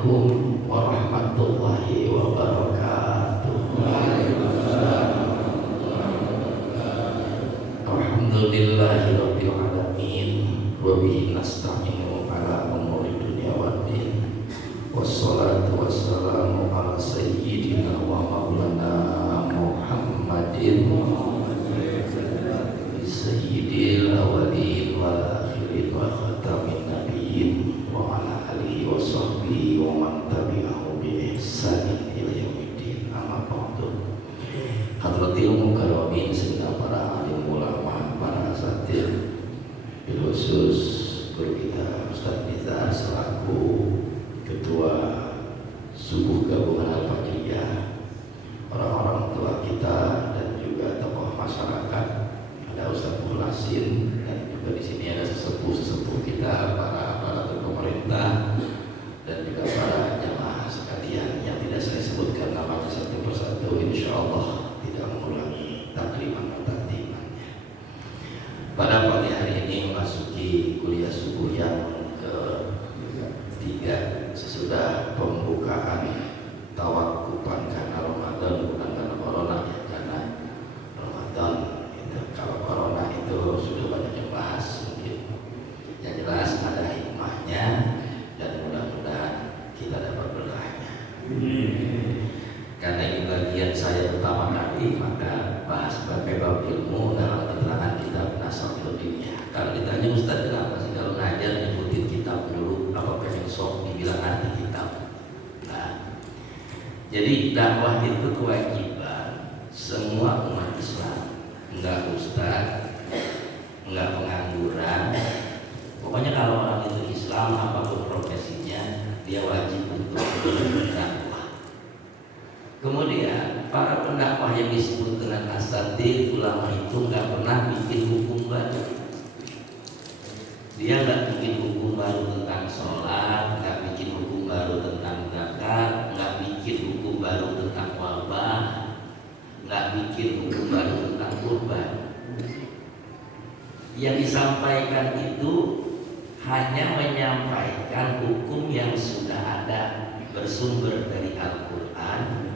Assalamualaikum warahmatullahi wabarakatuh. Alhamdulillahirabbil alamin wa bihi nasta'inu ala umuri dunya waddin. Wassalatu wassalamu ala sayyidina wa maulana Muhammadin sayyidil awwalin wal akhirin wa khatamin nabiyyin wa ala alihi wa sahbihi wa man tabi'ahu bi ihsanin ila yaumiddin. Amma ba'du. Hadratil mukarramin sedang para alim ulama, para asatidz, bil khusus guru kita Ustaz Nizar selaku ketua subuh gabungan Al-Fajriyah, orang-orang tua kita dan juga tokoh masyarakat, ada Ustaz Mukhlasin, dan juga di sini ada sesepuh kita, para aparatur pemerintah dan juga para jamaah sekalian yang tidak saya sebutkan namanya satu persatu, insya Allah tidak mengulangi takriman atau takdimannya. Pada pagi hari ini memasuki kuliah subuh yang ketiga sesudah pembukaan tawakupan karena Ramadan, bukan karena corona ya, karena Ramadan itu, kalau corona itu sudah banyak yang bahas mungkin. Yang jelas ada hikmahnya dan mudah-mudahan kita dapat berkahnya. Karena ini bagian saya pertama kali, maka bahas sebagai bab ilmu dalam keterangan kitab Nasatul Dunia. Kalau ditanya Ustaz kenapa sih kalau ngajar nyebutin kitab dulu, apa pengen sok dibilang arti kitab? Nah, jadi dakwah itu kewajiban semua umat Islam, enggak ustaz, enggak pengangguran. Pokoknya kalau orang itu Islam apapun profesinya, dia wajib untuk berdakwah. Kemudian para pendakwah yang disebut dengan asatidz ulama itu enggak pernah bikin hukum baru. Dia enggak bikin hukum baru tentang sholat, enggak bikin hukum baru tentang zakat, enggak bikin hukum baru tentang wabah, enggak bikin hukum baru tentang kurban. Yang disampaikan itu hanya menyampaikan hukum yang sudah ada bersumber dari Al-Quran,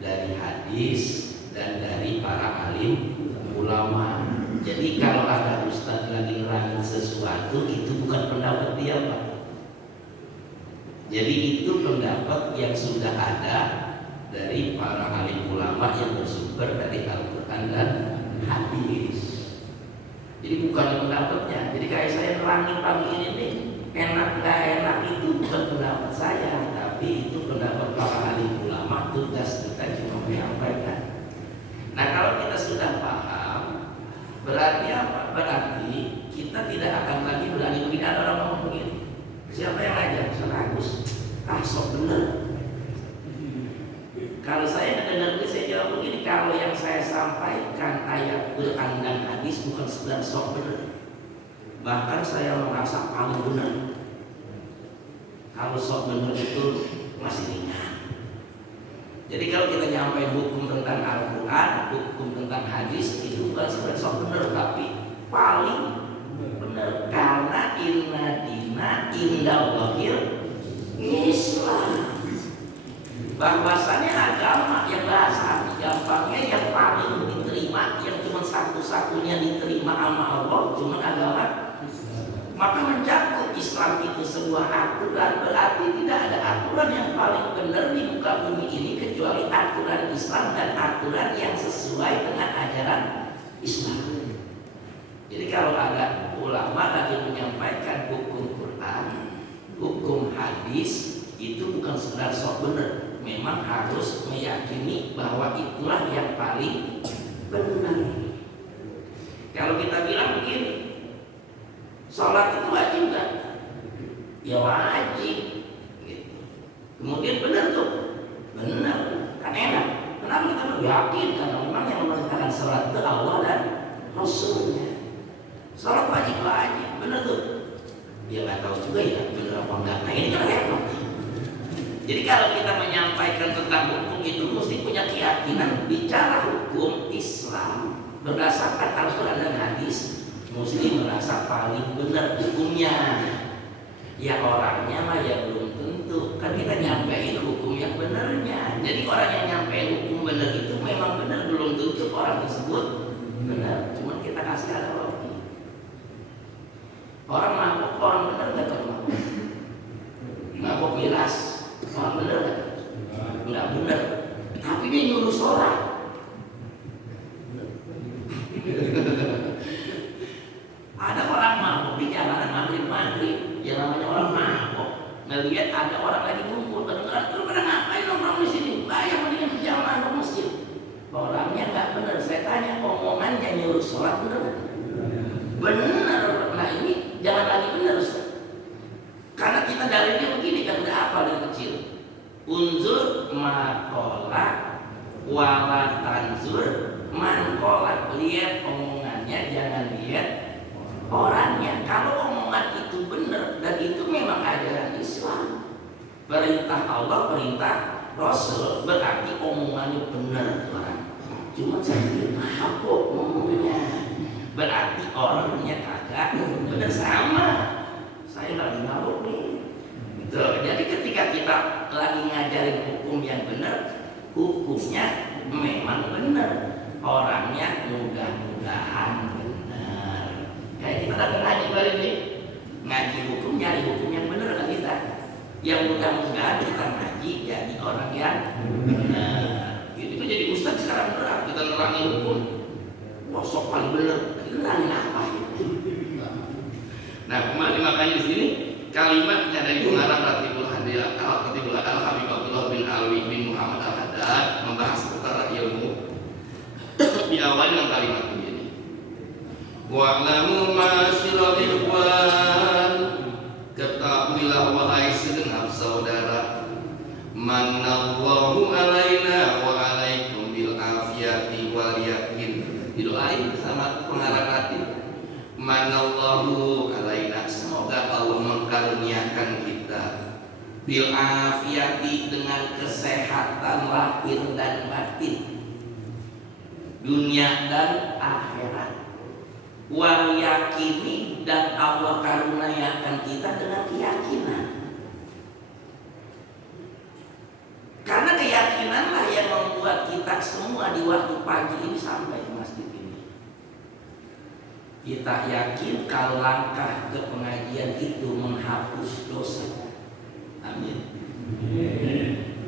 dari hadis, dan dari para alim ulama. Jadi kalau ada ustaz lagi nerangin sesuatu, itu bukan pendapat dia Pak. Jadi itu pendapat yang sudah ada dari para alim ulama yang bersumber dari Al-Quran dan hadis. Jadi bukan pendapatnya. Jadi kayak saya nerangin pagi ini nih, enak gak enak itu bukan pendapat saya, tapi itu pendapat para alim ulama. Tugas kita cuma menyampaikan. Nah kalau kita sudah paham, berarti apa? Berarti kita tidak akan lagi berani begini. Ada orang ngomong begini, siapa yang ngajar? Agus. Ah sok bener. Kalau saya dengar saya jawab begini, kalau yang saya sampaikan ayat Quran dan hadis bukan sekedar sok bener, bahkan saya merasa paling benar. Kalau sok bener itu masih ringan. Jadi kalau kita nyampe hukum tentang Al-Quran, hukum tentang hadis, itu bukan sekedar sok bener, tapi paling benar. Karena inna dina indallahil Islam. Bahwasanya agama yang bahasa gampangnya yang paling diterima, yang cuma satu-satunya diterima sama Allah, cuma agama. Maka mencakup Islam itu sebuah aturan, berarti tidak ada aturan yang paling benar di muka bumi ini kecuali aturan Islam dan aturan yang sesuai dengan ajaran Islam. Jadi kalau ada ulama lagi menyampaikan hukum Quran, hukum hadis, itu bukan sekedar sok benar. Memang harus meyakini bahwa itulah yang paling benar. Kalau kita bilang begini, sholat itu wajib kan? Ya wajib gitu. Kemudian benar tuh, benar, kan enak. Kenapa kita yakin? Karena memang yang memerintahkan sholat itu Allah dan Rasulnya. Sholat wajib, benar tuh. Dia nggak tahu juga ya benar apa enggak. Nah ini kan repot. Jadi kalau kita menyampaikan tentang hukum itu mesti punya keyakinan bicara hukum Islam berdasarkan Al-Quran dan hadis, mesti merasa paling benar hukumnya. Ya orangnya mah ya belum tentu tentu, kan kita nyampein hukum yang benarnya. Jadi orang yang nyampein hukum benar itu memang benar, belum tentu orang tersebut benar. Cuma kita kasih analogi. Orang mabuk, orang benar nggak termabuk? Mabuk miras, orang benar nggak benar. Tapi dia nyuruh sholat. Ada orang mabuk di jalanan maghrib, yang namanya orang mabuk. Ngelihat ada orang lagi ngumpul, kedengeran, lu pada ngapain nongkrong di sini? Bayar mendingan berjamaah ke masjid. Orangnya nggak benar. Saya tanya, omongannya nyuruh sholat benar nggak? Benar. Nah ini jangan lagi benar, Ustaz. Karena kita dalilnya begini kan, udah apa dari kecil. Unzur makola wala tanzur mankola. Lihat omongannya, jangan lihat orangnya. Kalau omongan itu benar dan itu memang ajaran Islam, perintah Allah, perintah Rasul, berarti omongannya benar orang. Cuma saya bilang apa ngomongnya, berarti orangnya kagak benar. Sama saya lagi ngaluk nih gitu. Jadi ketika kita lagi ngajarin hukum yang benar, hukumnya memang benar, orangnya mudah-mudahan benar. Kayak kita lagi ngaji balik nih, ngaji hukum, nyari hukum yang benar kan kita. Yang mudah-mudahan kita ngaji jadi orang yang benar. Itu jadi ustaz sekarang berat, kita nerangin hukum. Wah, sok paling benar, nerangin apa itu? Nah, kembali makanya di sini kalimatnya dari pengarang Ratibul Hadiah Al-Khatibul Al-Habib Abdullah bin Alwi bin Muhammad Al-Haddad membahas perkara ilmu. Di awal dengan kalimat begini. Wa'lamu ma'asyiral ikhwan, ketahuilah wahai segenap saudara, manallahu alaina wa alaikum bil afiyati wal yakin. Didoain sama pengarang Ratib. Manallahu alaina, semoga Allah mengkaruniakan kita bil afiyati, dengan kesehatan lahir dan batin, dunia dan akhirat, wal yakini, dan Allah karuniakan kita dengan keyakinan. Karena keyakinanlah yang membuat kita semua di waktu pagi ini sampai ke masjid ini. Kita yakin kalau langkah ke pengajian itu menghapus dosa. Amin.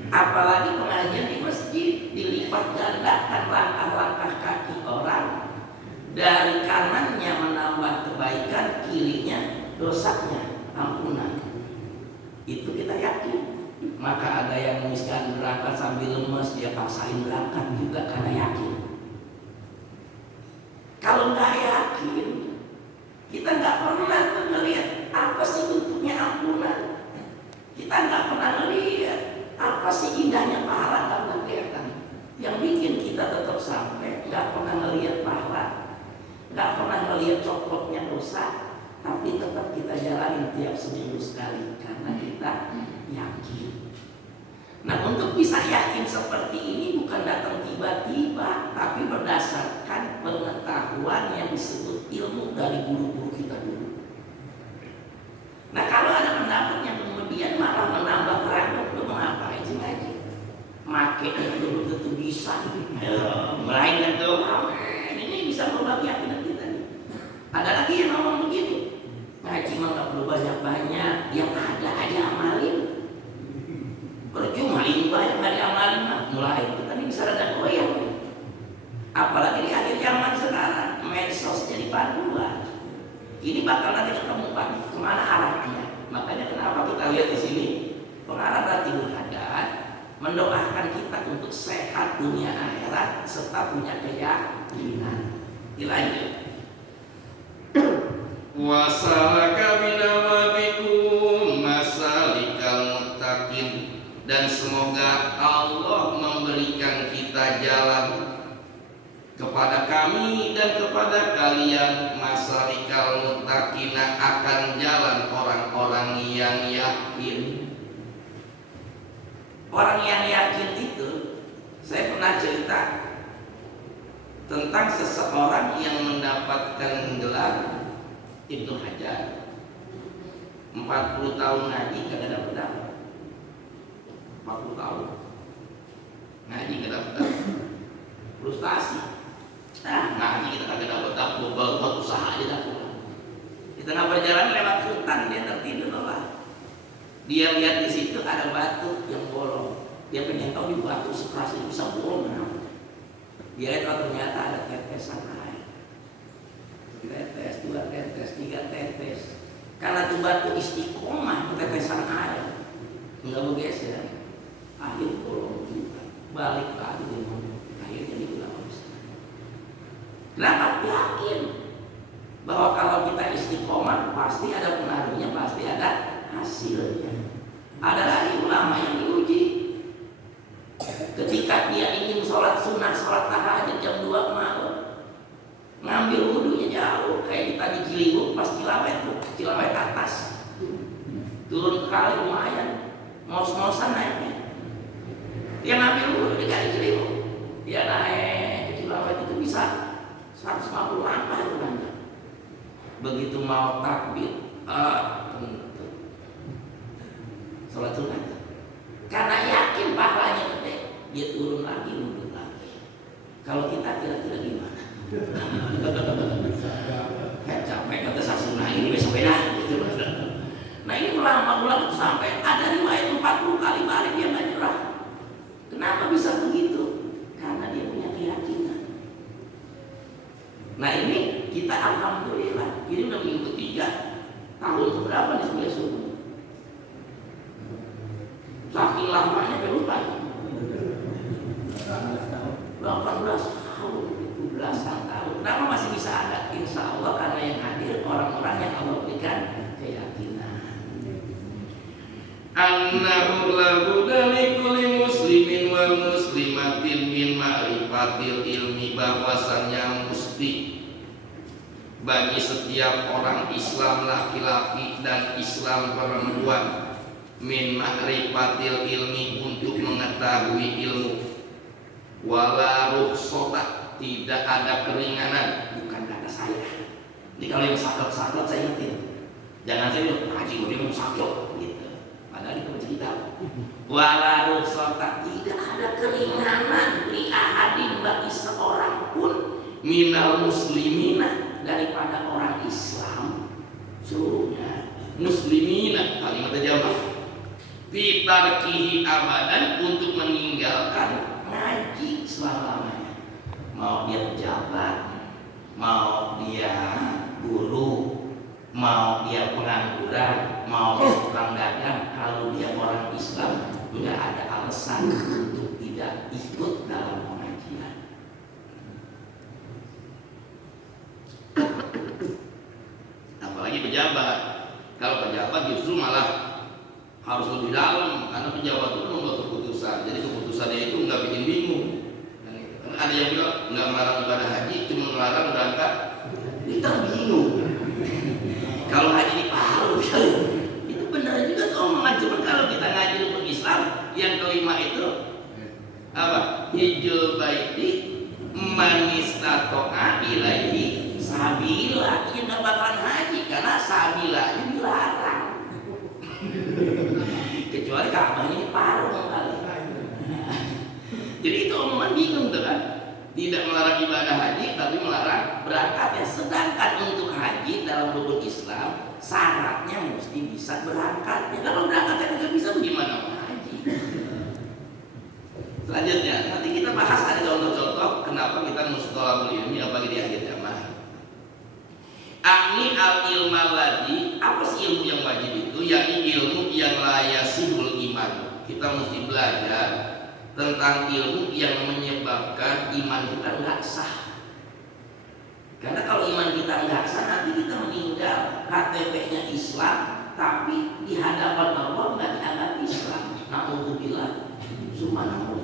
Apalagi pengajian di masjid, dilipat gandakan langkah-langkah kaki orang. Dari kanannya menambah kebaikan, kirinya dosanya ampunan. Itu kita yakin. Maka ada yang misalkan berangkat sambil lemes, dia paksain berangkat juga karena yakin. Kalau nggak yakin, kita nggak pernah melihat apa sih bentuknya ampunan. Kita nggak pernah melihat apa sih indahnya pahala, nggak pernah kelihatan. Yang bikin kita tetap sampai, nggak pernah melihat pahala, nggak pernah melihat copotnya dosa, tapi tetap kita jalanin tiap seminggu sekali karena kita yakin. Nah, untuk bisa yakin seperti ini bukan datang tiba-tiba, tapi berdasarkan pengetahuan yang disebut ilmu dari guru-guru kita dulu. Nah, kalau ada pendapat yang kemudian malah menambah keraguan, lu mau ngapain sih ngaji? Make itu belum tentu bisa. Melainkan tuh, ini bisa merubah keyakinan kita nih. Ada lagi yang ngomong begitu, ngaji mah nggak perlu banyak-banyak, yang ada aja amalin. Percuma ini banyak nggak diamalin mah, mulai kita nih bisa rada goyang. Apalagi di akhir zaman sekarang, medsos jadi panduan. Ini bakal nanti ketemu Pak, kemana arahnya? Makanya kenapa kita lihat di sini pengarang Ratibul Haddad mendoakan kita untuk sehat dunia akhirat serta punya keyakinan. Dilanjut. Wasalaka binawabikum masalikal muttaqin, dan semoga Allah memberikan kita jalan kepada kami dan kepada kalian masalikal muttaqina, akan jalan orang-orang yang yakin. Orang yang yakin itu, saya pernah cerita tentang seseorang yang mendapatkan gelar Ibnu Hajar. 40 tahun ngaji kagak dapat. 40 tahun ngaji nggak dapat frustasi. Ngaji kita kagak dapat buat usaha aja dapat. Di tengah perjalanan lewat hutan dia tertidur bawah. Dia lihat di situ ada batu yang bolong. Dia pengen tahu di batu sekeras itu bisa bolong kenapa. Dia lihat ternyata ada tetesan air. Tetes, 2 tetes, 3 tetes. Karena itu batu istiqomah tetesan air, enggak bergeser. Akhir bolong juga. Balik lagi dia ngomong. Akhirnya dia bilang bisa. Kenapa? Yakin bahwa kalau kita istiqomah pasti ada pengaruhnya, pasti ada hasilnya. Ada lagi ulama yang diuji ketika dia ingin sholat sunnah, sholat tahajud jam 2 malam, ngambil wudhunya jauh kayak kita di Ciliwung pas Cilawet atas, turun kali lumayan, ngos-ngosan naiknya. Dia ngambil wudhu di kali Ciliwung, dia naik ke Cilawet itu bisa 150 langkah itu kan. Begitu mau takbir, sholat sunnah, karena yakin pahalanya gede, dia turun lagi, wudhu lagi. Kalau kita kira-kira gimana? Capek kata sunnah ini besok beda gitu. Nah ini ulama itu sampai ada riwayat 40 kali balik dia nggak nyerah. Kenapa bisa begitu? Karena dia punya keyakinan. Nah ini kita alhamdulillah ini udah minggu 3 tahun keberapa nih sebenarnya subuh. Saking lamanya lupa 18 tahun, belasan tahun. Kenapa masih bisa ada? Insya Allah karena yang hadir orang-orang yang Allah berikan keyakinan. Annahu la budda li kulli muslimin wal muslimatin min ma'rifatil ilmi, bahwasannya mesti bagi setiap orang Islam laki-laki dan Islam perempuan min ma'rifatil ilmi, untuk mengetahui ilmu, wala rukhsata, tidak ada keringanan. Bukan kata saya. Ini kalau yang sakit saya ingetin. Jangan saya bilang haji gue mau sakit gitu. Padahal itu cerita. Wala rukhsata, tidak ada keringanan li ahadin, bagi seorang pun minal muslimina, daripada orang Islam seluruhnya. Muslimina kalimat jamak. Fitarkihi abadan, untuk meninggalkan ngaji selama-lamanya. Mau dia pejabat, mau dia guru, mau dia pengangguran, mau dia tukang dagang, kalau dia orang Islam nggak ada alasan untuk tidak ikut dalam pengajian. apalagi pejabat. Kalau pejabat justru malah harus lebih dalam, karena pejabat itu membuat keputusan. Jadi keputusannya itu nggak bikin bingung. Karena ada yang bilang nggak melarang ibadah haji, cuma melarang berangkat. Kita bingung. Kalau haji di Palu, itu benar juga tuh omongan. Cuma kalau kita ngaji rukun Islam, yang kelima itu apa? Hijul baiti manistato'a ilaihi Sabila, dia nggak bakalan haji karena sabilanya dilarang. Kecuali Ka'bahnya di Palu kali. Jadi itu omongan bingung tuh kan. Tidak melarang ibadah haji, tapi melarang Berangkat ya, sedangkan untuk haji dalam rukun Islam syaratnya mesti bisa berangkat. Ya kalau berangkatnya nggak bisa bagaimana mau haji? Selanjutnya, nanti kita bahas ada contoh-contoh kenapa kita mustolahul ilmi apalagi di akhir zaman. Akni al ilma ladzi, apa sih ilmu yang wajib itu? Yakni ilmu yang layasihul iman. Kita mesti belajar tentang ilmu yang menyebabkan iman kita Nggak sah. Karena kalau iman kita nggak sah, nanti kita meninggal KTP-nya Islam, tapi di hadapan Allah nggak dianggap Islam. Na'udzubillah, subhanallah.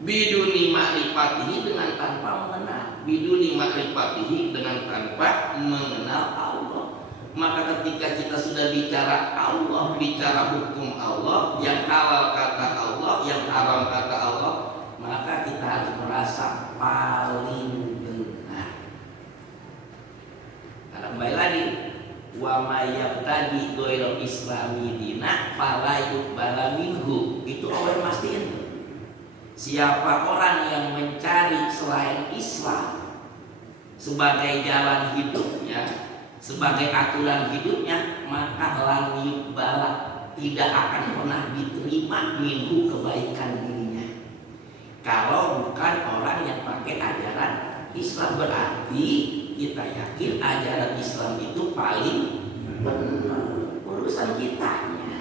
biduni ma'rifatihi, dengan tanpa mengenal. Biduni ma'rifatihi, dengan tanpa mengenal Allah. Maka ketika kita sudah bicara Allah, bicara hukum Allah, yang halal kata Allah, yang haram kata Allah, Maka kita harus merasa paling benar. Karena kembali lagi, wa may yabtaghi ghairal islami dina fala yuqbala minhu. Siapa orang yang mencari selain Islam sebagai jalan hidupnya, sebagai aturan hidupnya, maka lan yuqbala, tidak akan pernah diterima minhu kebaikan dirinya. Kalau bukan orang yang pakai ajaran Islam, berarti kita yakin ajaran Islam itu paling benar. Urusan kitanya,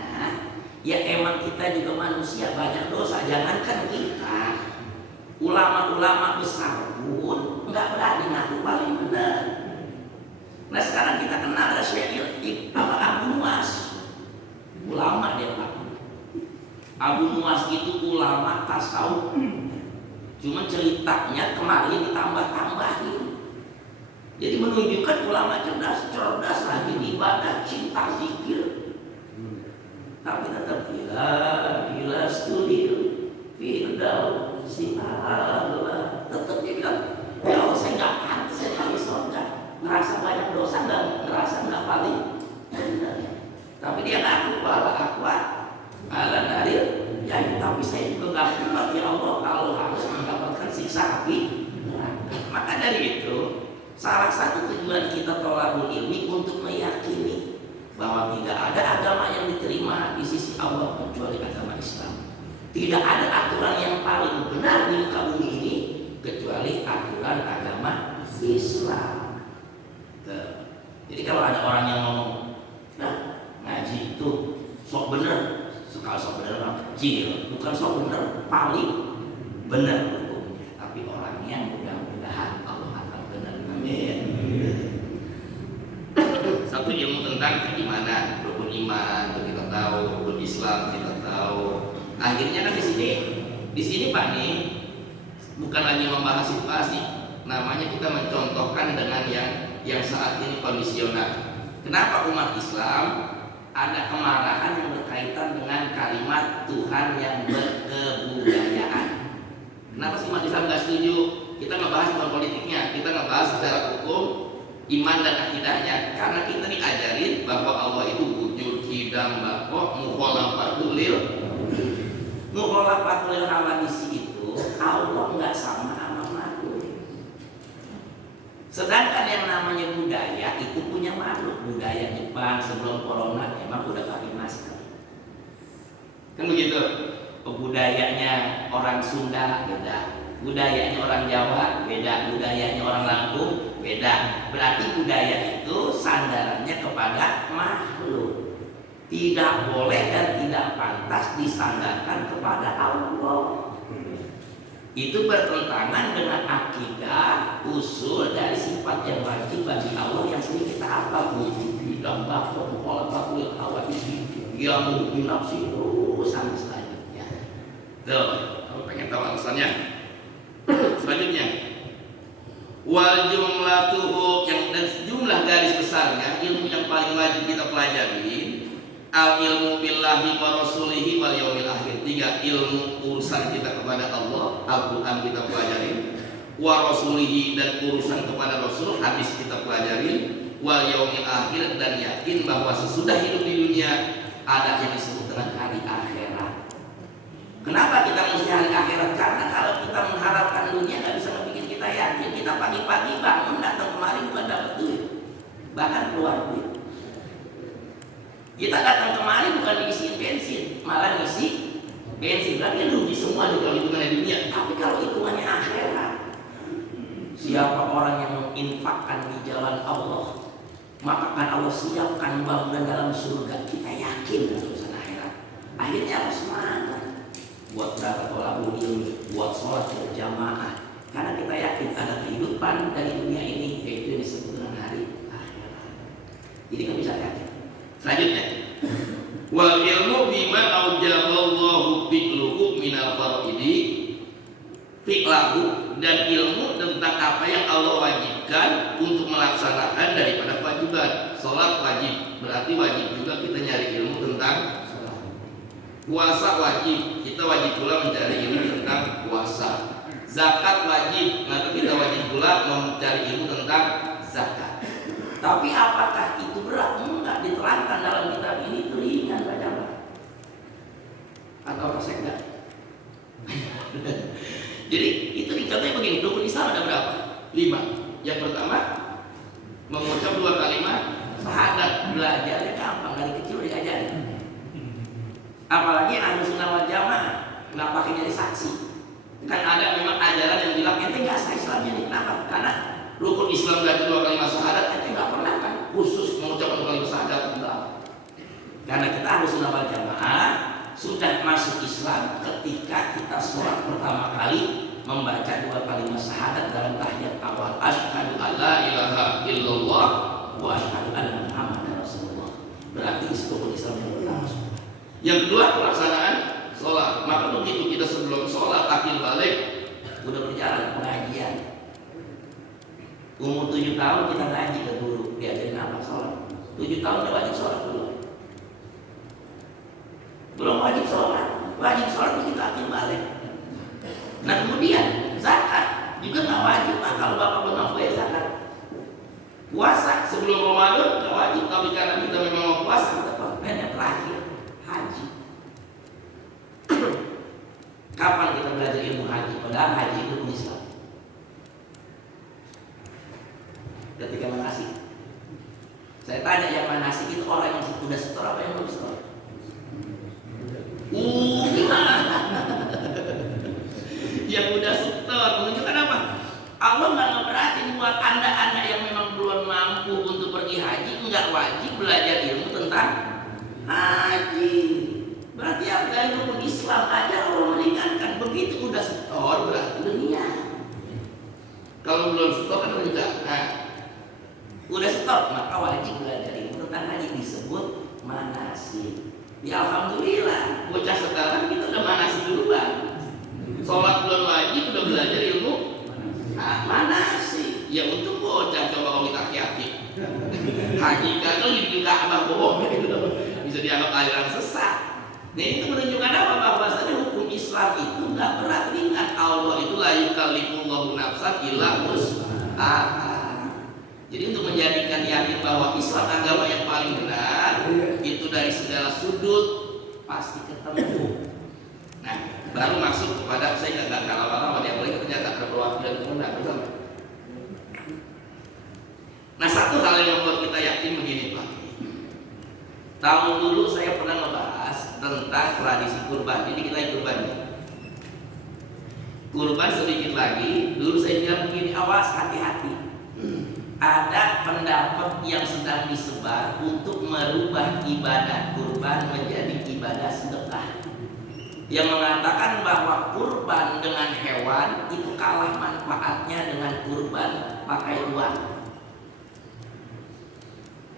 ya emang kita juga manusia banyak dosa. Jangankan kita, ulama-ulama besar pun nggak berani ngaku paling benar. Nah sekarang kita kenal ada Syekh Abu Nuwas, ulama dia Pak. Abu Nuwas itu ulama tasawuf, cuma ceritanya kemarin ditambah-tambahin. Jadi menunjukkan ulama cerdas lagi ibadah, cinta zikir. Tapi tetap gila studio Firdausi Allah. Tetap dia bilang, ya Allah saya nggak pantas, saya nggak surga. Ngerasa banyak dosa, ngerasa nggak paling benar. Tapi dia ngaku bahwa akwat ala narir. Ya tapi saya juga nggak kuat ya Allah kalau harus mendapatkan siksa api. Maka dari itu, salah satu tujuan kita tolabul ilmi untuk meyakini bahwa tidak ada agama yang diterima di sisi Allah kecuali agama Islam. Tidak ada aturan yang paling benar di muka bumi ini kecuali aturan agama Islam. Jadi kalau ada orang yang ngomong, nah ngaji itu sok bener, sekali sok bener orang kecil, bukan sok bener, paling bener hukumnya. Tapi orangnya mudah-mudahan Allah akan benar. Amin. Satu ilmu tentang keimanan, rukun iman, kita tahu, rukun Islam kita tahu. Akhirnya kan di sini Pak nih bukan lagi membahas situasi, namanya kita mencontohkan dengan yang saat ini kondisional. Kenapa umat Islam ada kemarahan yang berkaitan dengan kalimat Tuhan yang berkebudayaan? Kenapa sih umat Islam nggak setuju? Kita ngebahas tentang politiknya, kita ngebahas secara hukum, iman dan akidahnya. Karena kita diajarin bahwa Allah itu wujud, hidam, bako, mukhalafatul hawadisi itu Allah nggak sama makhluk. Sedangkan yang namanya budaya itu punya makhluk. Budaya Jepang sebelum corona memang udah pakai masker. Kan begitu. Budayanya orang Sunda beda, budayanya orang Jawa beda, budayanya orang Lampung beda. Berarti budaya itu sandarannya kepada makhluk. Tidak boleh dan tidak pantas disandarkan kepada Allah. Itu bertentangan dengan akidah usul dari sifat yang wajib bagi Allah yang sering kita hafal. Wujud bidang bakal mukhalafatul hawadisi yang binafsi sampai selanjutnya. Tuh, kamu pengen tahu alasannya? Selanjutnya, wal jumlatuhu, yang dan jumlah garis besarnya ilmu yang paling wajib kita pelajari, al ilmu billahi wa rasulihi wal yaumil akhir. 3, ilmu urusan kita kepada Allah, Al-Quran kita pelajari, wa rasulihi, dan urusan kepada Rasul, hadis kita pelajari, wal yaumil akhir, dan yakin bahwa sesudah hidup di dunia ada yang disebut dengan hari akhirat. Kenapa kita mesti hari akhirat? Karena kalau kita mengharapkan dunia nggak bisa bikin kita yakin. Kita pagi-pagi bangun datang kemari bukan dapat duit, bahkan keluar duit. Kita datang kemari bukan diisiin bensin, malah ngisi bensin. Berarti rugi semua di kalau hitungannya dunia. Tapi kalau hitungannya akhirat, siapa orang yang menginfakkan di jalan Allah, maka akan Allah siapkan bangunan dalam surga. Kita yakin dengan urusan akhirat. Akhirnya harus semangat buat berapa tolabul ilmi, buat sholat berjamaah. Karena kita yakin ada kehidupan dari dunia ini, yaitu disebut dengan hari akhirat. Jadi kita bisa yakin. Selanjutnya, wal ilmu bima aujaballahu fi'luhu minal faraidi fi'lahu, dan ilmu tentang apa yang Allah wajibkan untuk melaksanakan daripada kewajiban. Salat wajib, berarti wajib juga kita nyari ilmu tentang salat. Puasa wajib, kita wajib pula mencari ilmu tentang puasa. Zakat wajib, maka kita wajib pula mencari ilmu tentang zakat. Tapi apakah itu berat? Enggak, diterangkan dalam kitab ini, itu ringan, Pak Jamal. Atau saya enggak? Jadi itu dicontohnya begini, rukun Islam ada berapa? 5. Yang pertama, mengucap 2 kalimat syahadat. Belajarnya gampang, dari kecil diajarin. Apalagi ahlu sunnah wal jamaah, nggak pakai jadi saksi. Kan ada memang ajaran yang bilang ente nggak sah Islamnya nih. Kenapa? Karena rukun Islam belajar 2 kalimat syahadat, ente nggak pernah kan khusus mengucapkan 2 kalimat syahadat. Karena kita ahlu sunnah wal jamaah sudah masuk Islam ketika kita sholat pertama kali membaca 2 kalimat syahadat dalam tahiyat awal. Asyhadu an la ilaha illallah wa asyhadu anna Muhammadar Rasulullah. Berarti rukun Islam yang pertama. Yang kedua, pelaksanaan sholat. Maka begitu kita sebelum sholat akil balik udah berjalan pengajian. Umur 7 tahun kita ngaji ke guru, diajarin apa sholat. 7 tahun udah wajib sholat dulu. Belum wajib sholat kita akil balik. Nah kemudian zakat juga nggak wajib lah kalau bapak belum mampu ya zakat. Puasa sebelum Ramadan nggak wajib, tapi karena kita memang mau puasa kita pakai yang terakhir haji. Kapan kita belajar ilmu haji? Padahal haji itu rukun Islam. Ketika manasik. Saya tanya yang manasik itu orang yang sudah setor apa yang belum setor? Yang udah setor menunjukkan apa? Allah nggak ngeberatin buat anda yang memang belum mampu untuk pergi haji, nggak wajib belajar ilmu tentang haji. Berarti apa? Dari rukun Islam aja Allah meringankan. Begitu udah setor berarti dunia. Kalau belum setor kan enggak. Nah, udah setor maka wajib belajar ilmu tentang haji, disebut manasik. Ya alhamdulillah, bocah sekarang kita udah manasik duluan. Sholat belum wajib udah belajar ilmu manasik. Ya untuk bocah coba kalau kita hati-hati. Haji kan di Ka'bah bohong bisa dianggap aliran sesat. Nah itu menunjukkan apa? Bahwasanya hukum Islam itu nggak berat ringan. Allah itu la yukallifullahu nafsan illa wus'aha. Jadi untuk menjadikan yakin bahwa Islam agama yang paling benar itu dari segala sudut pasti ketemu. Nah baru masuk kepada saya nggak lama-lama dia boleh ternyata ada perwakilan kemenang bersama. Nah satu hal yang membuat kita yakin begini Pak. Tahun dulu saya pernah membahas tentang tradisi kurban. Jadi kita kurban. Kurban sedikit lagi. Dulu saya bilang begini, awas hati-hati. Ada pendapat yang sedang disebar untuk merubah ibadah kurban menjadi ibadah sedekah, yang mengatakan bahwa kurban dengan hewan itu kalah manfaatnya dengan kurban pakai uang.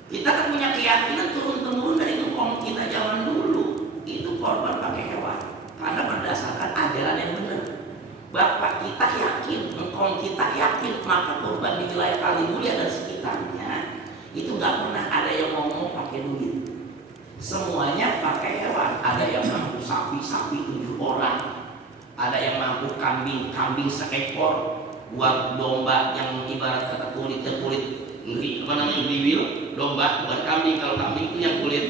Kita kan punya keyakinan turun-temurun dari ngomong kita zaman dulu itu korban pakai hewan karena berdasarkan ajaran yang benar. Bapak kita yakin, engkau kita yakin, maka kurban di wilayah Kalimulia dan sekitarnya itu nggak pernah ada yang ngomong pakai duit. Semuanya pakai hewan. Ada yang mampu sapi 7 orang, ada yang mampu kambing seekor, buat domba yang ibarat kata kulitnya kulit apa namanya bibir domba, bukan kambing. Kalau kambing itu yang kulit,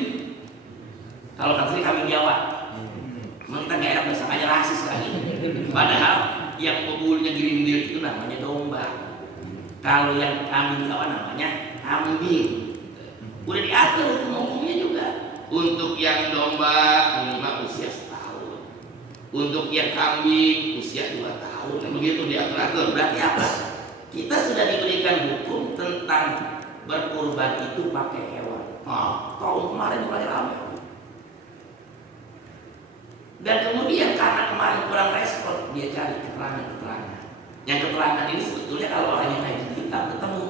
kalau kata saya kambing Jawa. Kita nggak enak bersama aja rasis lagi. Padahal yang bulunya girindir itu namanya domba. Kalau yang kambing Jawa namanya kambing. Udah diatur hukum-hukumnya juga. Untuk yang domba minimal usia 1 tahun. Untuk yang kambing usia 2 tahun. Nah, begitu diatur-atur. Berarti apa? Kita sudah diberikan hukum tentang berkurban itu pakai hewan. Tahun kemarin mulai ramai. Dan kemudian karena kemarin kurang respon, dia cari keterangan. Yang keterangan ini sebetulnya kalau orang yang ngaji kitab ketemu.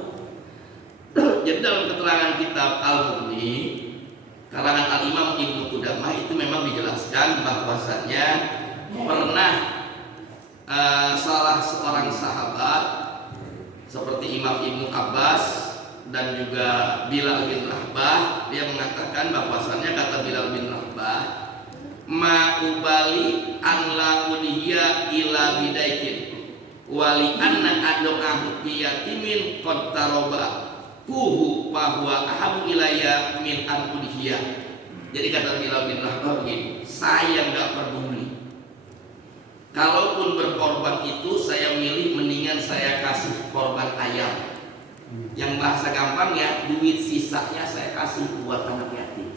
Jadi dalam keterangan kitab Al-Mughni karangan Al-Imam Ibnu Qudamah itu memang dijelaskan bahwasannya pernah salah seorang sahabat seperti Imam Ibnu Abbas dan juga Bilal bin Rabah, dia mengatakan bahwasannya kata Bilal bin Rabah, ma'ubali an la uliya ila bidaikin wali anna ado'ahu biyatimin qad taroba kuhu bahwa ahabu ilayya min an uliya. Jadi kata Bilal bin Rabah begini, saya gak peduli Kalaupun berkorban itu saya milih mendingan saya kasih korban ayam. Yang bahasa gampangnya, duit sisanya saya kasih buat anak yatim.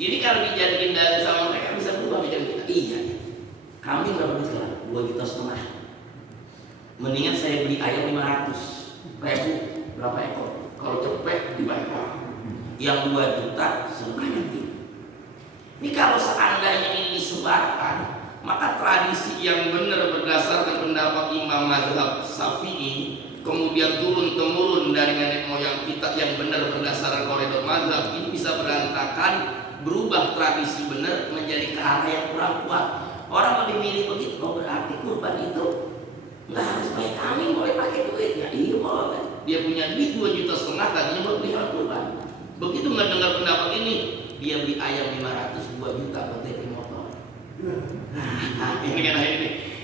Ini kalau dijadiin dalil sama mereka bisa berubah pikiran kita. Iya, kambing berapa duit sekarang? 2,5 juta. Mendingan saya beli ayam 500.000, berapa ekor? Kalau cepet dibayar. Yang 2 juta sedekah yatim. Ini kalau seandainya ini disebarkan, maka tradisi yang benar berdasarkan pendapat Imam Mazhab Syafi'i kemudian turun temurun dari nenek moyang kita yang benar berdasarkan koridor mazhab ini bisa berantakan, berubah tradisi benar menjadi ke arah yang kurang kuat. Orang lebih milih begitu. Oh, berarti kurban itu nggak harus pakai kambing, boleh pakai duit ya? Iya boleh. Dia punya duit 2,5 juta tadinya buat beli hewan kurban. Begitu nggak dengar pendapat ini, dia beli ayam 500, 2 juta buat beli motor. Nah, ini kan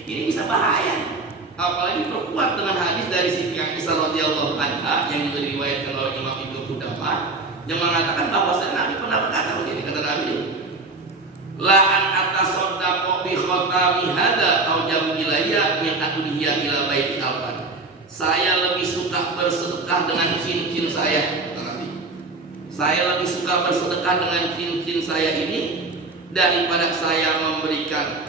ini bisa bahaya. Apalagi perkuat dengan hadis dari Siti Aisyah radhiyallahu anha yang juga diriwayatkan oleh Imam Ibnu Qudamah yang mengatakan bahwa Nabi pernah berkata begini, kata Nabi, la an atasaddaqu bi khatami hada au jamu ilayya min adhiya ila baiti alban. Saya lebih suka bersedekah dengan cincin saya, kata Nabi. Saya lebih suka bersedekah dengan cincin saya ini daripada saya memberikan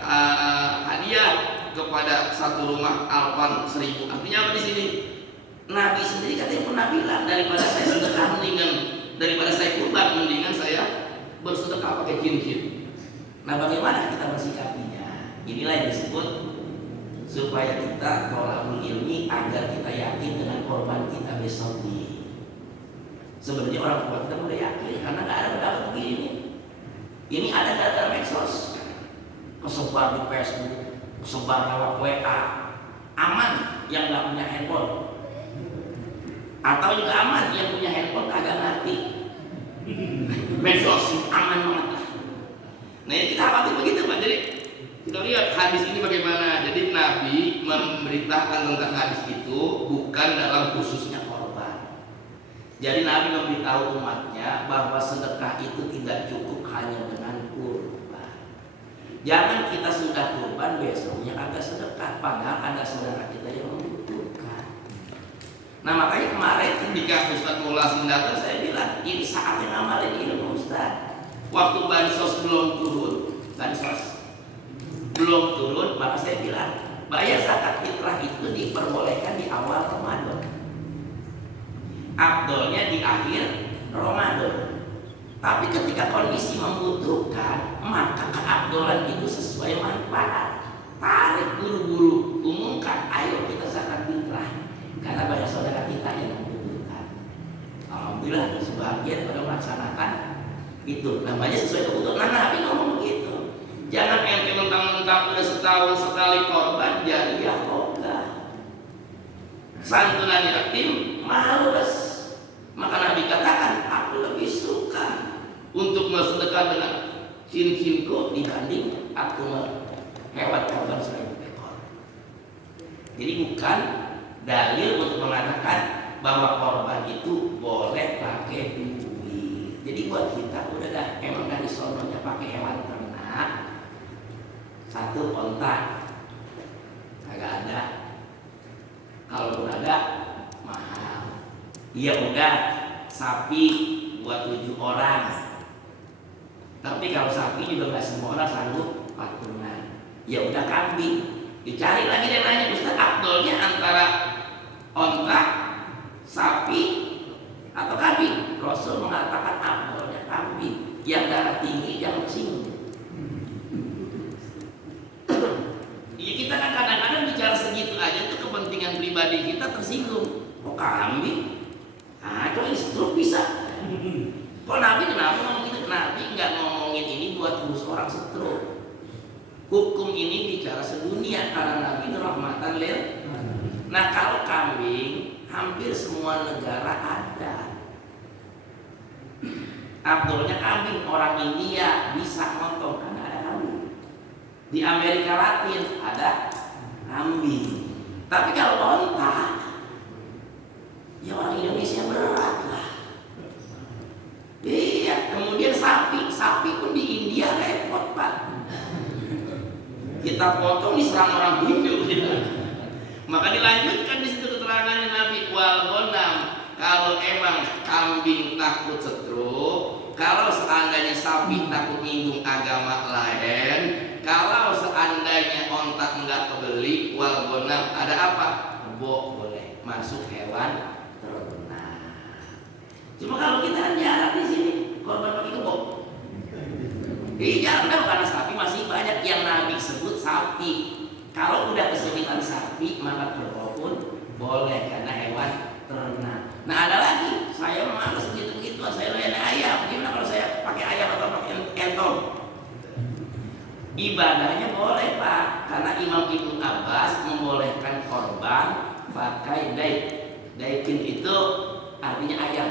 hadiah kepada satu rumah alpan 1.000. Artinya apa di sini? Nabi sendiri katanya pernah bilang daripada saya sedekah mendingan, daripada saya kurban mendingan saya bersedekah pakai cincin. Nah, bagaimana kita bersikapinya? Inilah yang disebut supaya kita tolakul ilmi agar kita yakin dengan korban kita besok ini. Sebenarnya orang tua kita udah yakin karena nggak ada pendapat begini. Ini ada gara-gara medsos, kesebar di Facebook, kesebar lewat WA. Aman yang nggak punya handphone, atau juga aman yang punya handphone kagak ngerti medsos, aman banget. Nah, ini kita khawatir begitu, Pak. Jadi kita lihat hadis ini bagaimana. Jadi Nabi memberitakan tentang hadis itu bukan dalam khususnya korban. Jadi Nabi memberitahu umatnya bahwa sedekah itu tidak cukup hanya dengan kurban. Jangan kita sudah kurban besoknya agak sedekah, padahal ada saudara kita yang membutuhkan. Nah, makanya kemarin ketika Ustaz Mulasin datang, saya bilang ini saatnya ngamalin ilmu Ustaz. Waktu bansos belum turun, maka saya bilang bayar zakat fitrah itu diperbolehkan di awal Ramadan, afdolnya di akhir Ramadan. Tapi ketika kondisi membutuhkan, maka keabdolan itu sesuai manfaat. Tarik buru-buru, umumkan, ayo kita zakat fitrah, karena banyak saudara kita yang membutuhkan. Alhamdulillah sebagian pada melaksanakan itu, namanya sesuai kebutuhan. Nah, Nabi ngomong begitu. Jangan ente mentang-mentang udah setahun sekali korban jariyah kok. Santunan yatim males. Maka Nabi katakan, aku lebih suka untuk bersedekah dengan cincinku dibanding aku hewan korban 1.000 ekor. Jadi bukan dalil untuk mengatakan bahwa korban itu boleh pakai duit. Jadi buat kita udah dah, emang dari sononya pakai hewan ternak, satu onta kagak ada, kalaupun ada mahal. Iya udah sapi buat 7 orang, tapi kalau sapi juga nggak semua orang sanggup patungan. Ya udah kambing, dicari lagi dan nanya, Ustaz afdolnya antara onta, sapi atau kambing? Rasul mengatakan afdolnya kambing, yang darah tinggi jangan tersinggung. Ya kita kan kadang-kadang bicara segitu aja tuh kepentingan pribadi kita tersinggung. Oh kambing, itu instruk bisa. Kok Nabi kenapa ngomong gitu? Nabi nggak ngomongin ini buat ngurus orang stroke. Hukum ini bicara sedunia karena Nabi itu rahmatan lil. Nah kalau kambing hampir semua negara ada. Abdulnya kambing, orang India bisa motong karena ada kambing. Di Amerika Latin ada kambing. Tapi kalau onta, ya orang Indonesia berat lah. Iya, kemudian sapi pun di India repot Pak. Kita potong diserang orang Hindu. Maka dilanjutkan di situ keterangannya Nabi, wal ghanam, kalau emang kambing takut setruk, kalau seandainya sapi takut nyinggung agama lain, kalau seandainya ontak enggak kebeli, wal ghanam, ada apa? Boleh masuk hewan ternak. Cuma kalau kita jarak di sini, korban pakai kebo. Iya, karena sapi masih banyak yang Nabi sebut sapi. Kalau udah kesulitan sapi, maka kerbau pun boleh karena hewan ternak. Nah ada lagi, saya memalas begitu-begitu, saya doyan ayam. Gimana kalau saya pakai ayam atau pakai entong? Ibadahnya boleh Pak, karena Imam Ibnu Abbas membolehkan korban pakai daik. Daikin itu artinya ayam.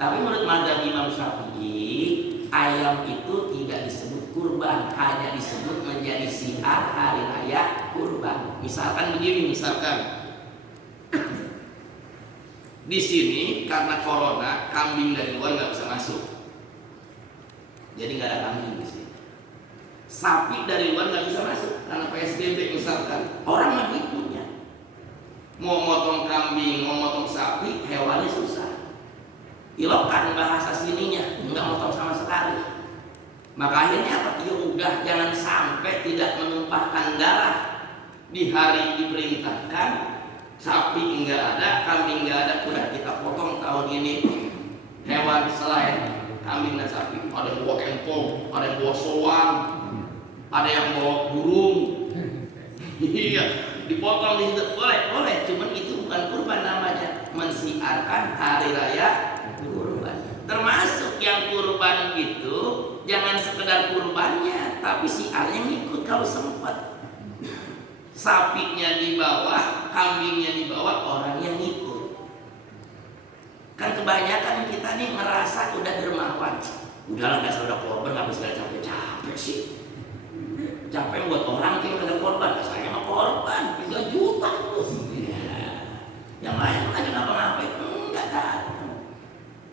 Tapi menurut mazhab Imam Syafi'i, ayam itu tidak disebut kurban, hanya disebut menjadi syiar hari raya kurban. Misalkan begini, di sini karena corona kambing dari luar nggak bisa masuk, jadi nggak ada kambing di sini. Sapi dari luar nggak bisa masuk karena PSBB misalkan. Orang lagi punya, mau motong kambing, mau motong sapi, hewannya susah. Ilokan bahasa sininya, nggak motong sama sekali. Maka akhirnya apa? Ya udah, jangan sampai tidak menumpahkan darah. Di hari diperintahkan, sapi enggak ada, kambing enggak ada, udah kita potong tahun ini hewan selain kambing dan sapi. Ada yang bawa empong, ada yang bawa soang, ada yang bawa burung. Iya, dipotong di situ boleh, cuman itu bukan kurban namanya, mensiarkan hari raya kurban. Termasuk yang kurban itu jangan sekedar kurbannya, tapi siarnya ngikut kalau sempat. Sapinya di bawah, kambingnya di bawah, orang yang ngikut. Kan kebanyakan kita nih merasa udah dermawan. Udahlah, nggak usah korban, nggak bisa capek-capek sih. Capek buat orang yang ada korban, saya mau korban 3 juta tuh. Ya. Yang lain aja ngapa-ngapain, enggak datang.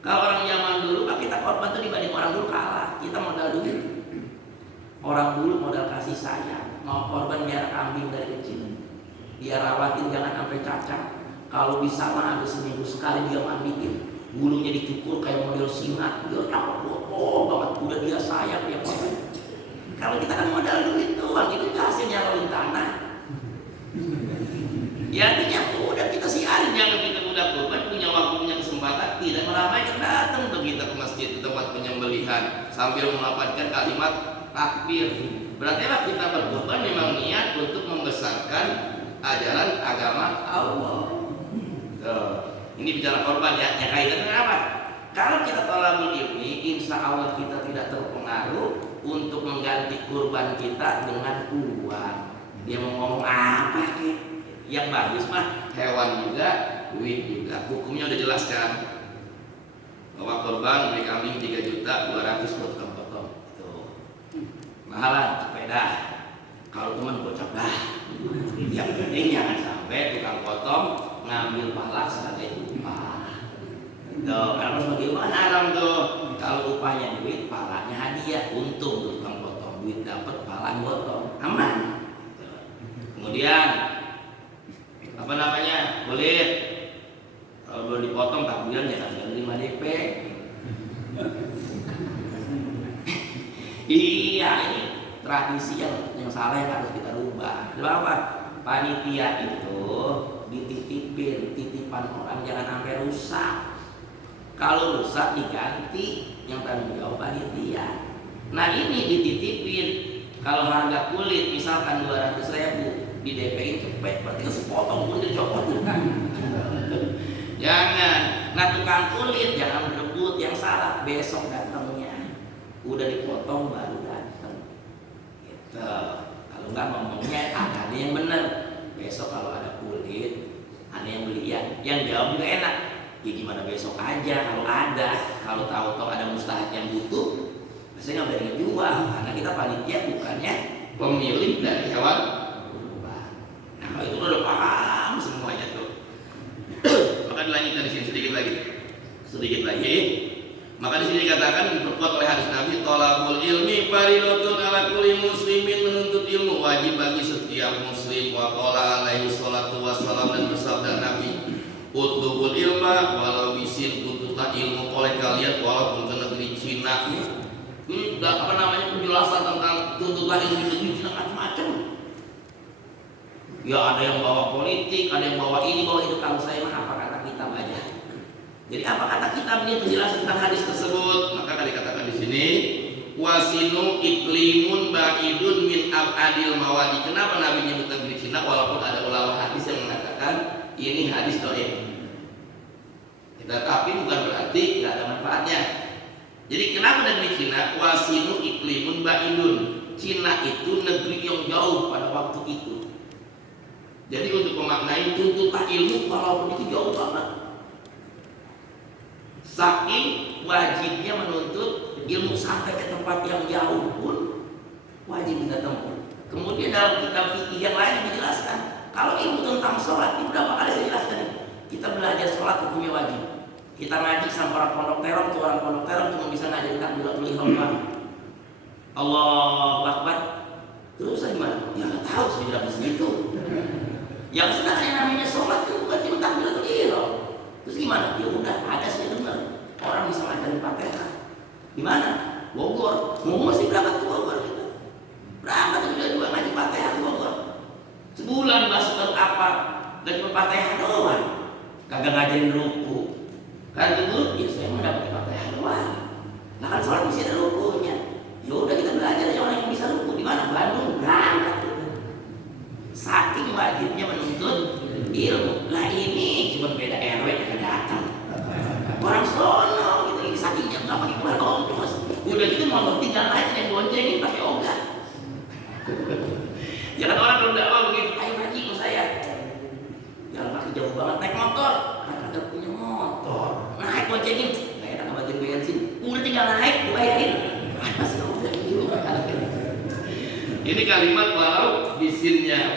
Kalau orang zaman dulu, Pak, kita korban tuh dibanding orang dulu kalah. Kita modal duit. Orang dulu modal kasih sayang. Mau korban biar kambing dari kecil, dia rawatin jangan sampai cacat. Kalau bisa mah ada seminggu sekali dia mandiin, bulunya dicukur kayak model singa, dia cakep banget, udah dia sayang dia potong. Kalau kita kan modal duit doang, itu hasilnya rolling tanah. Ya artinya udah kita siarin, jangan kita udah korban punya waktu, punya kesempatan, tidak meramaikan, datang tuh kita ke masjid, ke tempat penyembelihan sambil melafazkan kalimat takbir. Berarti lah kita berkorban memang niat untuk membesarkan ajaran agama Allah. Tuh. Ini bicara korban ya, yang kaitan dengan apa? Kalau kita tolabul ilmi, insya Allah kita tidak terpengaruh untuk mengganti kurban kita dengan uang. Dia mau ngomong apa kek? Yang bagus mah hewan juga, duit juga. Hukumnya udah jelas kan? Bahwa korban beli kambing 3.200.000 buat potong. Tuh. Mahalan sepeda. Kalau teman gocap dah. Yang penting jangan sampai tukang potong ngambil pala sebagai upah. Tuh, karena sebagai upah haram tuh. Kalau upahnya duit, palanya hadiah. Untung tuh tukang potong, duit dapat, pala potong, aman. Tuh. Kemudian apa namanya? Kulit. Kalau belum dipotong takbiran ya kan 5 DP. Iya, ini tradisi yang salah yang harus kita rubah. Kenapa? Panitia itu dititipin, titipan orang jangan sampai rusak. Kalau rusak diganti, yang tanggung jawab panitia. Nah ini dititipin. Kalau harga kulit misalkan 200.000 di DP-in cepet, berarti sepotong pun dicopot. Jangan. Nah tukang kulit jangan berebut, yang salah besok datangnya. Udah dipotong baru datang. Gitu. Kalau nggak ngomongnya ada yang benar. Besok kalau ada kulit, ada yang beli ya. Yang jawab juga enak. Ya gimana besok aja kalau ada. Kalau tahu-tahu ada mustahak yang butuh, biasanya nggak berani jual karena kita panitia bukannya pemilik dari hewan kurban. Nah kalau itu udah paham semuanya tuh. Maka dilanjutkan di sini sedikit lagi. Maka di sini dikatakan diperkuat oleh hadis Nabi, thalabul ilmi faridatun ala kulli muslimin menuntut ilmu wajib bagi setiap muslim. Wa qala alaihi salatu wassalam, dan bersabda Nabi, utlubul ilma walau bisin, tuntutlah ilmu oleh kalian walaupun ke negeri Cina. Ini apa namanya penjelasan tentang tuntutlah ilmu di negeri Cina macam-macam. Ya ada yang bawa politik, ada yang bawa ini, bawa itu. Kalau saya mah apa kata kitab aja. Jadi apa kata kitab ini penjelasan tentang hadis tersebut? Maka dikatakan di sini, wasinu iklimun ba'idun min ab'adil mawadi. Kenapa Nabi nyebut negeri Cina walaupun ada ulama hadis yang mengatakan ini hadis dhaif. Tetapi bukan berarti nggak ada manfaatnya. Jadi kenapa negeri Cina? Wasinu iklimun ba'idun. Cina itu negeri yang jauh pada waktu itu. Jadi untuk memaknai tuntutlah ilmu walaupun itu jauh banget. Saking wajibnya menuntut ilmu sampai ke tempat yang jauh pun wajib kita tempuh. Kemudian dalam kitab fikih yang lain dijelaskan, kalau ilmu tentang sholat, ini berapa kali saya jelaskan ini. Kita belajar sholat hukumnya wajib. Kita ngaji sama orang pondok terong, tuh orang pondok terong cuma bisa ngajarin takbiratul ihram. Allahu Akbar. Terus saya gimana? Ya nggak tahu, saya bilang begitu. Yang sebenarnya namanya sholat itu bukan cuma takbiratul ihram. Terus gimana? Ya udah, ada saya dengar orang bisa ngajarin Fatihah. Di mana? Bogor. Mau mesti berangkat ke Bogor gitu. Berangkat juga ngaji Fatihah ke Bogor. Sebulan masuk apa? Gak cuma Fatihah doang. Kagak ngajarin ruku. Kan dulu ya saya mau dapat Fatihah doang. Nah kan sholat mesti ada rukunya. Ya udah kita belajar aja orang yang bisa ruku. Di mana? Bandung. Berangkat gitu. Saking wajibnya menuntut ilmu. Lah ini cuma beda RW yang datang. Orang sono gitu ini sakitnya nggak pakai keluar kompos. Udah gitu motor tinggal aja yang boncengin pakai ogah. Jangan orang kalau dakwah begitu, ayo ngaji sama saya. Jangan pakai jauh banget naik motor. Ada punya motor. Naik boncengin. Nggak enak ngabatin bensin. Udah tinggal naik, dibayarin. Masih udah juga. Ini kalimat walau bisinnya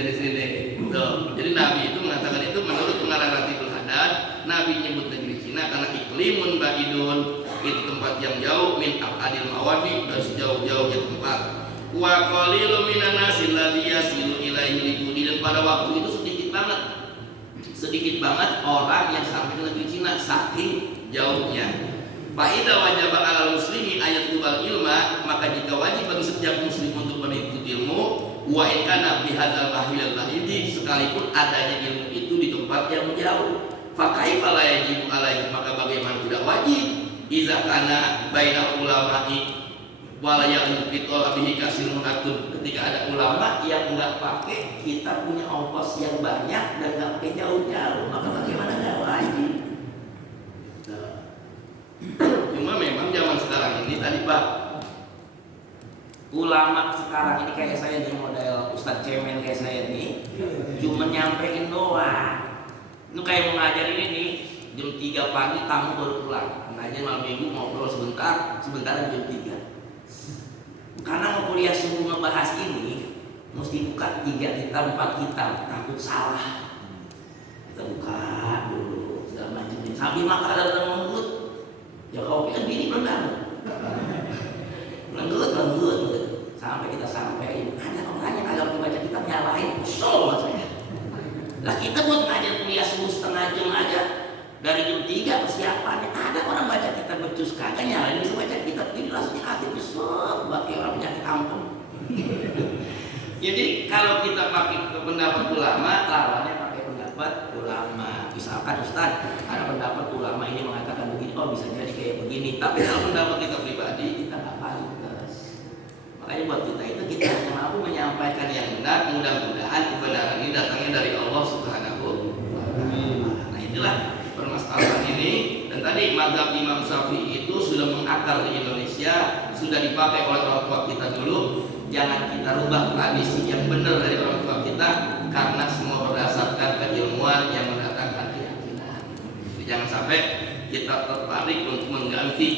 di sini. Tuh. Jadi Nabi itu mengatakan itu menurut pengarang Ratibul Haddad, Nabi nyebut negeri Cina karena iklimun ba'idun, itu tempat yang jauh min ab'adil mawadi, dan sejauh-jauhnya tempat. Wa qalilu minan nasi alladzi yasilu ilaihi libudi, dan pada waktu itu sedikit banget orang yang sampai ke negeri Cina saking jauhnya. Fa idza wajaba 'alal muslimi ayatul ilma, maka jika wajib bagi setiap muslim untuk menuntut ilmu, wa in kana bi hadzal mahil al-ba'idi, sekalipun adanya ilmu itu di tempat yang jauh. Fa kaifa la yajibu alaihi, maka bagaimana tidak wajib iza kana bainal ulama'i wala yaqitol bihi kasirun atun, ketika ada ulama yang enggak pakai kita punya ongkos yang banyak dan enggak pakai jauh-jauh, maka bagaimana enggak wajib. Cuma memang zaman sekarang ini tadi Pak, ulama sekarang ini kayak saya di model Ustadz Cemen kayak saya ini cuma nyampein doang. Itu kayak mau ngajarin ini jam 3 pagi tamu baru pulang. Ngajarin malam minggu ngobrol sebentar jam 3. Karena mau kuliah suruh ngebahas ini mesti buka 3 kitab 4 kitab, takut salah. Kita buka dulu segala macam. Sambil makan dalam lembut. Ya kopi kan gini belum lembut sampai kita sampai ada orang yang agak membaca kitab nyalain usul saya. Lah kita buat ngajar kuliah setengah jam aja dari jam 3 persiapannya, ada orang baca kitab becus kagak nyalain bisa baca kitab ini rasanya hati besar bagi orang penyakit ampun. Jadi kalau kita pakai pendapat ulama, lawannya pakai pendapat ulama. Misalkan Ustaz, ada pendapat ulama ini mengatakan begini, oh bisa jadi kayak begini. Tapi kalau pendapat kita pribadi, kita nggak pantas. Makanya buat kita itu kita hanya mampu menyampaikan yang benar. Mudah-mudahan kebenaran ini datangnya dari Allah Subhanahu wa Ta'ala. Nah inilah permasalahan ini. Dan tadi mazhab Imam Syafi'i itu sudah mengakar di Indonesia, sudah dipakai oleh orang tua kita dulu. Jangan kita rubah tradisi yang benar dari orang tua kita, karena semua berdasarkan keilmuan yang mendatangkan keyakinan. Jadi jangan sampai kita tertarik untuk mengganti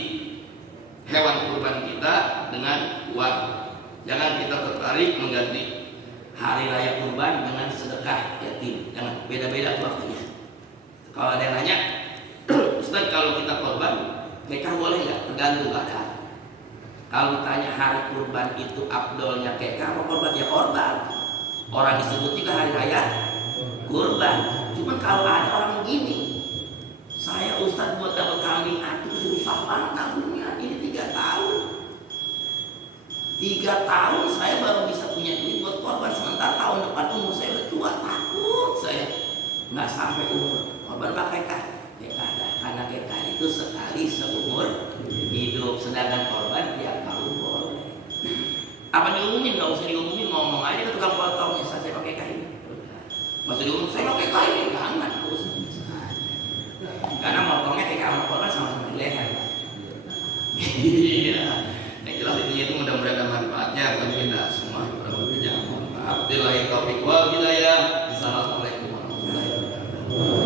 hewan kurban kita dengan uang. Jangan kita tertarik mengganti hari raya kurban dengan sedekah yatim. Jangan, beda-beda waktunya. Kalau ada yang nanya, Ustaz kalau kita kurban, nikah boleh nggak? Tergantung keadaan. Kalau tanya hari kurban itu afdolnya kayak apa korban, ya korban. Orang disebut juga hari raya kurban. Cuman kalau ada orang begini, saya Ustadz buat dapat kambing itu susah banget nabungnya. Ini 3 tahun. 3 tahun saya baru bisa punya duit buat korban. Sementara tahun depan umur saya udah tua, takut saya nggak sampai umur korban pakai karena KK itu sekali seumur hidup, sedangkan korban tiap tahun boleh. Apa diumumin? Nggak usah diumumin, ngomong aja ke tukang potong, ya saya pakai kain. Maksud diumumin, saya pakai kain, jangan. Karena motongnya kayak sama korban sama-sama di leher.